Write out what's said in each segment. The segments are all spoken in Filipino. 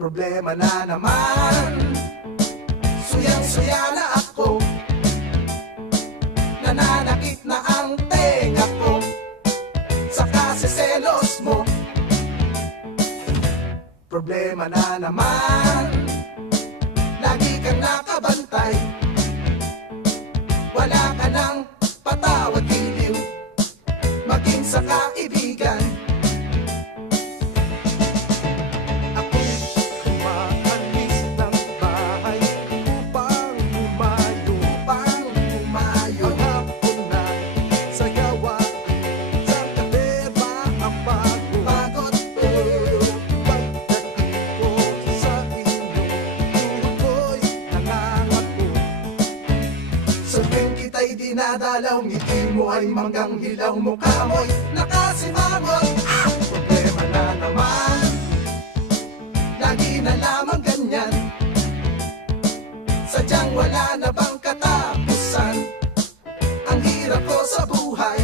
Problema na naman, suyang-suya na ako, nananakit na ang tenga ko sa kasiselos mo. Problema na naman, lagi kang nakabantay, wala ka ng patawad giliw, maging sa kaibigan. Sabihin kita'y dinadalaw, ngiti mo ay manggang hilaw, mukha mo'y nakasimangot. Problema na naman, lagi na lamang ganyan, sadyang wala na bang katapusan ang hirap ko sa buhay.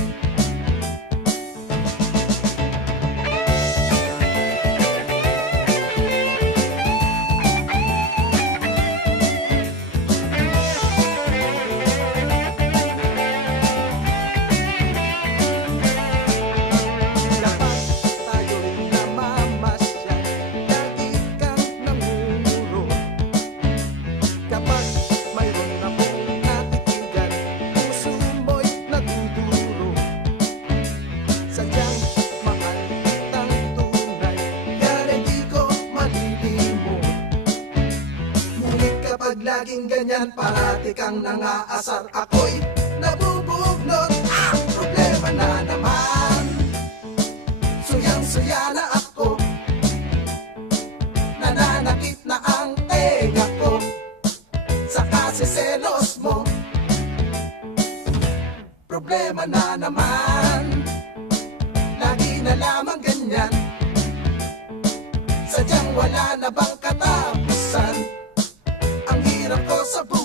Laging ganyan, parati kang nangaasar, ako'y nabubugnot. Problema na naman, suyang-suya na ako, nananakit na ang tenga ko sa kasiselos mo. Problema na naman, lagi na lamang ganyan, sadyang wala na bang katapusan ang hirap ko sa buhay.